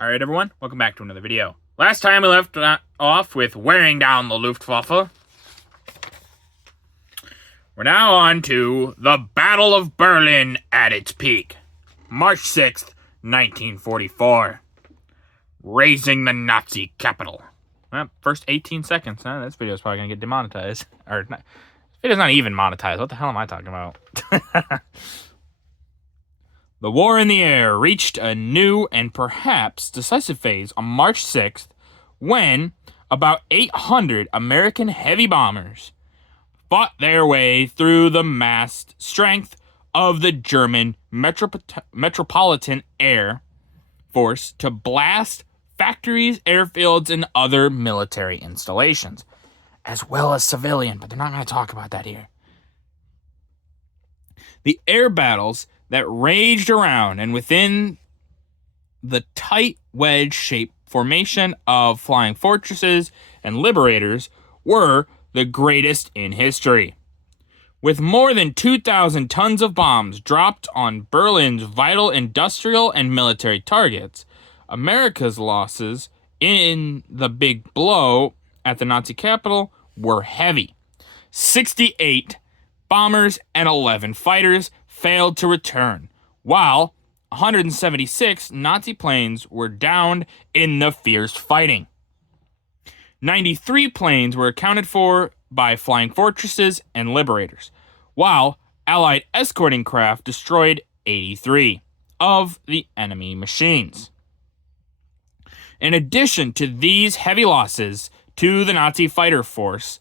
Alright everyone, welcome back to another video. Last time we left off with wearing down the Luftwaffe. We're now on to the Battle of Berlin at its peak. March 6th, 1944. Razing the Nazi capital. Well, first 18 seconds, huh? This video's probably going to get demonetized. Or, not, this video's not even monetized. What the hell am I talking about? The war in the air reached a new and perhaps decisive phase on March 6th when about 800 American heavy bombers fought their way through the massed strength of the German Metropolitan Air Force to blast factories, airfields, and other military installations, as well as civilian, but they're not going to talk about that here. The air battles that raged around and within the tight wedge-shaped formation of flying fortresses and liberators were the greatest in history. With more than 2,000 tons of bombs dropped on Berlin's vital industrial and military targets, America's losses in the big blow at the Nazi capital were heavy. 68 bombers and 11 fighters failed to return, while 176 Nazi planes were downed in the fierce fighting. 93 planes were accounted for by flying fortresses and liberators, while Allied escorting craft destroyed 83 of the enemy machines. In addition to these heavy losses to the Nazi fighter force,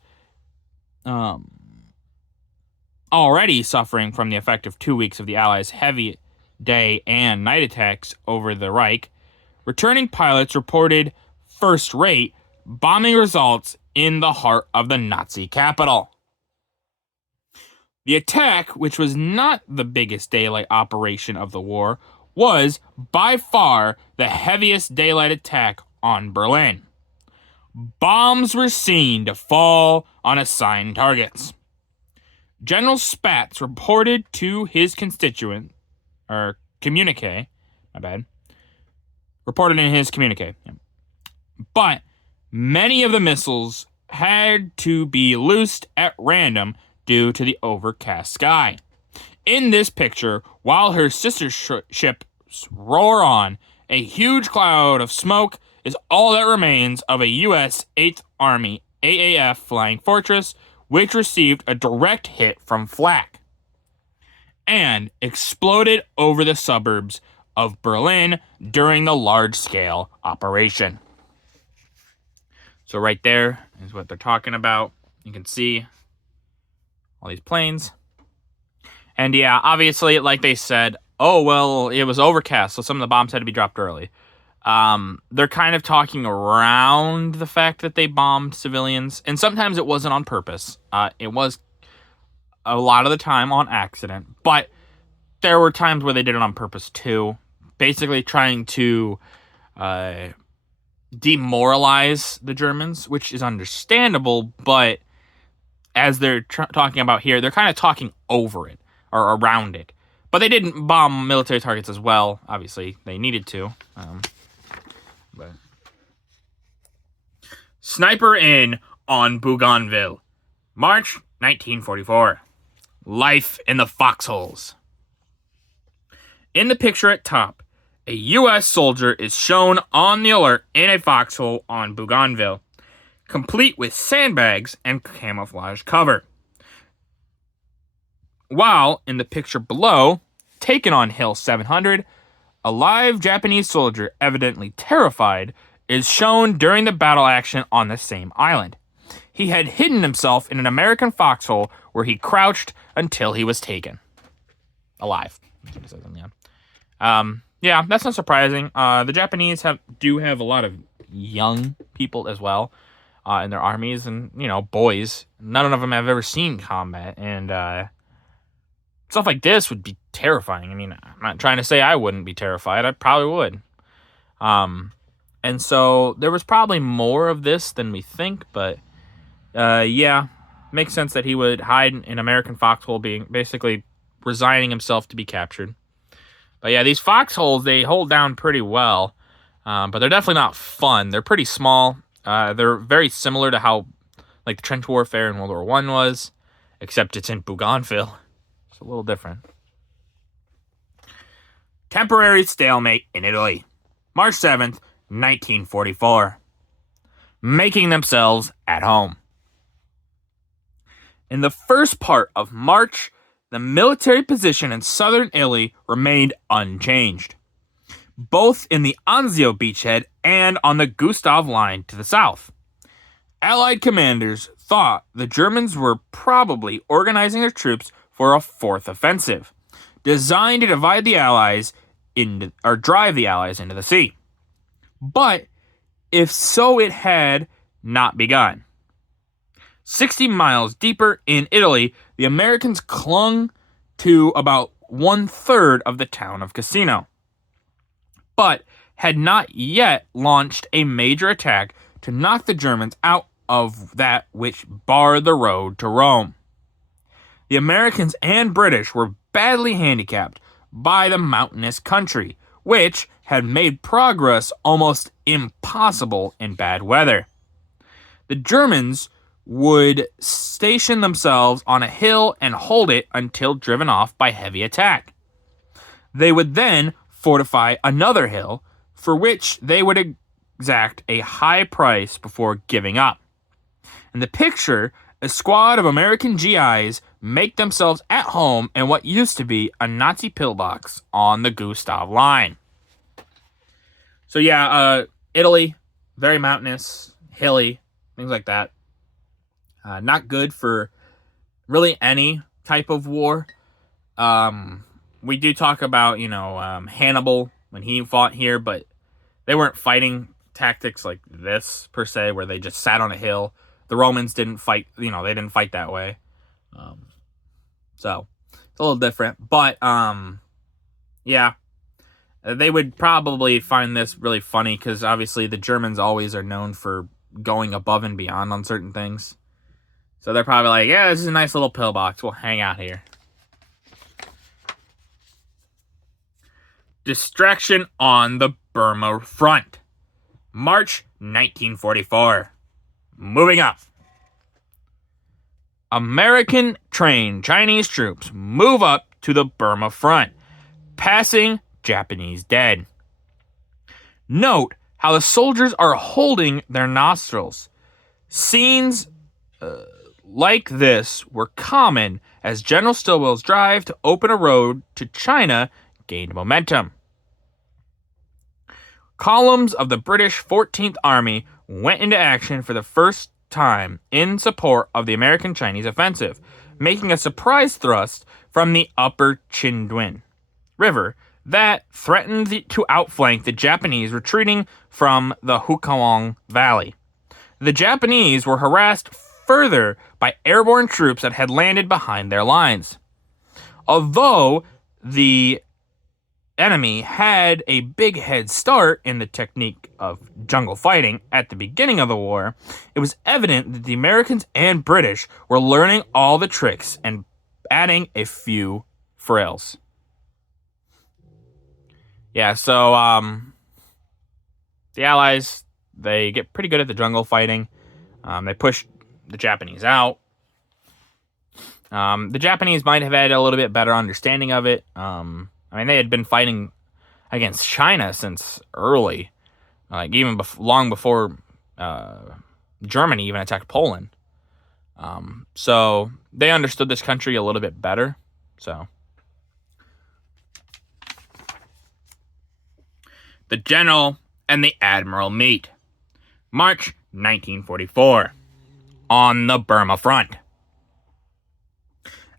already suffering from the effect of 2 weeks of the Allies' heavy day and night attacks over the Reich, returning pilots reported first-rate bombing results in the heart of the Nazi capital. The attack, which was not the biggest daylight operation of the war, was by far the heaviest daylight attack on Berlin. Bombs were seen to fall on assigned targets. General Spaatz reported to his communique, reported in his communique. Yeah. But many of the missiles had to be loosed at random due to the overcast sky. In this picture, while her sister ships roar on, a huge cloud of smoke is all that remains of a U.S. 8th Army AAF flying fortress, which received a direct hit from flak and exploded over the suburbs of Berlin during the large-scale operation. So right there is what they're talking about. You can see all these planes. And yeah, obviously, like they said, oh, well, it was overcast, so some of the bombs had to be dropped early. They're kind of talking around the fact that they bombed civilians, and sometimes it wasn't on purpose. It was a lot of the time on accident, but there were times where they did it on purpose too, basically trying to demoralize the Germans, which is understandable, but as they're talking about here, they're kind of talking over it or around it. But they didn't bomb military targets as well. Obviously, they needed to. But Sniper in on Bougainville, March 1944. Life in the foxholes. In the picture at top, a U.S. soldier is shown on the alert in a foxhole on Bougainville, complete with sandbags and camouflage cover. While in the picture below, taken on Hill 700, a live Japanese soldier, evidently terrified, is shown during the battle action on the same island. He had hidden himself in an American foxhole where he crouched until he was taken. Alive. Yeah, that's not surprising. The Japanese do have a lot of young people as well in their armies, and, boys. None of them have ever seen combat, and stuff like this would be terrifying. I mean, I'm not trying to say I wouldn't be terrified. I probably would. And so there was probably more of this than we think, but yeah, makes sense that he would hide in an American foxhole, being basically resigning himself to be captured. But yeah, these foxholes, they hold down pretty well. But they're definitely not fun. They're pretty small. They're very similar to how, like, the trench warfare in World War I was, except it's in Bougainville. It's a little different. Temporary stalemate in Italy. March 7th, 1944. Making themselves at home. In the first part of March, the military position in southern Italy remained unchanged, both in the Anzio beachhead and on the Gustav Line to the south. Allied commanders thought the Germans were probably organizing their troops for a fourth offensive, designed to divide the Allies drive the Allies into the sea. But if so, it had not begun. 60 miles deeper in Italy, the Americans clung to about 1/3 of the town of Cassino, but had not yet launched a major attack to knock the Germans out of that which barred the road to Rome. The Americans and British were badly handicapped by the mountainous country, which had made progress almost impossible in bad weather. The Germans would station themselves on a hill and hold it until driven off by heavy attack. They would then fortify another hill, for which they would exact a high price before giving up. In the picture, a squad of American GIs make themselves at home in what used to be a Nazi pillbox on the Gustav Line. So yeah, Italy, very mountainous, hilly, things like that. Not good for really any type of war. We do talk about, Hannibal when he fought here, but they weren't fighting tactics like this, per se, where they just sat on a hill. The Romans didn't fight, they didn't fight that way. So, it's a little different. But, yeah. They would probably find this really funny, because obviously the Germans always are known for going above and beyond on certain things. So they're probably like, yeah, this is a nice little pillbox. We'll hang out here. Distraction on the Burma front. March 1944. Moving up. American-trained Chinese troops move up to the Burma front, passing Japanese dead. Note how the soldiers are holding their nostrils. Scenes like this were common as General Stilwell's drive to open a road to China gained momentum. Columns of the British 14th Army went into action for the first time in support of the American-Chinese offensive, making a surprise thrust from the upper Chinduin River that threatened to outflank the Japanese retreating from the Hukaong Valley. The Japanese were harassed further by airborne troops that had landed behind their lines. Although the enemy had a big head start in the technique of jungle fighting at the beginning of the war, it was evident that the Americans and British were learning all the tricks and adding a few frills. Yeah, so the Allies, they get pretty good at the jungle fighting. They push the Japanese out. The Japanese might have had a little bit better understanding of it. They had been fighting against China since early, even long before Germany even attacked Poland. So they understood this country a little bit better. So the general and the admiral meet. March 1944. On the Burma front.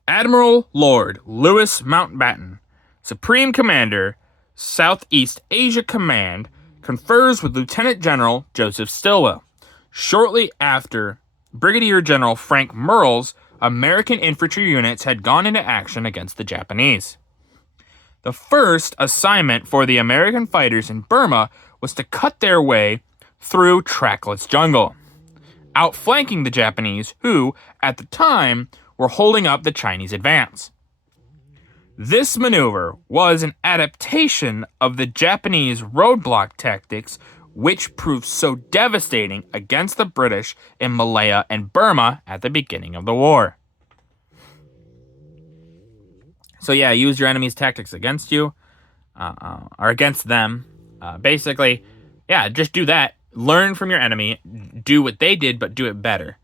Admiral Lord Louis Mountbatten, Supreme Commander, Southeast Asia Command, confers with Lieutenant General Joseph Stilwell. Shortly after, Brigadier General Frank Merle's American infantry units had gone into action against the Japanese. The first assignment for the American fighters in Burma was to cut their way through trackless jungle, outflanking the Japanese, who, at the time, were holding up the Chinese advance. This maneuver was an adaptation of the Japanese roadblock tactics, which proved so devastating against the British in Malaya and Burma at the beginning of the war. So yeah, use your enemy's tactics against you, or against them. Basically, yeah, just do that. Learn from your enemy. Do what they did, but do it better.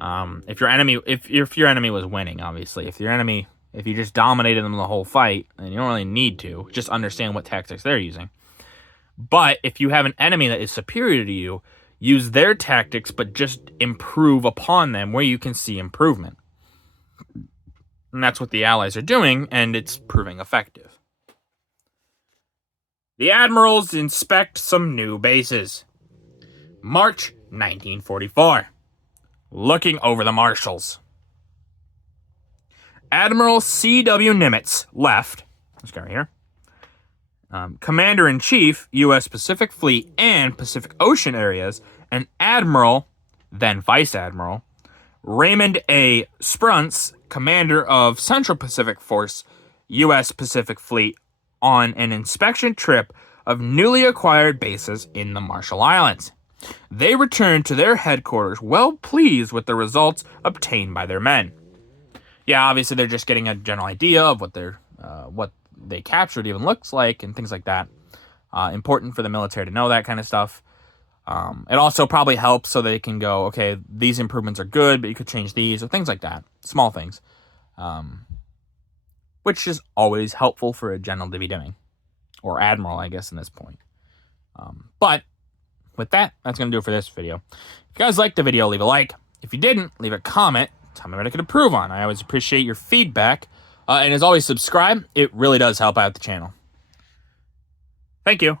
If your enemy was winning, obviously, if you just dominated them the whole fight, then you don't really need to. Just understand what tactics they're using. But if you have an enemy that is superior to you, use their tactics, but just improve upon them where you can see improvement. And that's what the Allies are doing, and it's proving effective. The admirals inspect some new bases. March 1944. Looking over the Marshalls. Admiral C.W. Nimitz left. This guy right here. Commander-in-Chief, U.S. Pacific Fleet and Pacific Ocean areas, and Admiral, then Vice Admiral, Raymond A. Spruance, Commander of Central Pacific Force, U.S. Pacific Fleet, on an inspection trip of newly acquired bases in the Marshall Islands. They returned to their headquarters well pleased with the results obtained by their men. Yeah, obviously they're just getting a general idea of what they captured even looks like and things like that. Important for the military to know that kind of stuff. It also probably helps so they can go, okay, these improvements are good, but you could change these or things like that. Small things. Which is always helpful for a general to be doing. Or admiral, I guess, in this point. But with that, that's going to do it for this video. If you guys liked the video, leave a like. If you didn't, leave a comment. Tell me what I could improve on. I always appreciate your feedback. And as always, subscribe. It really does help out the channel. Thank you.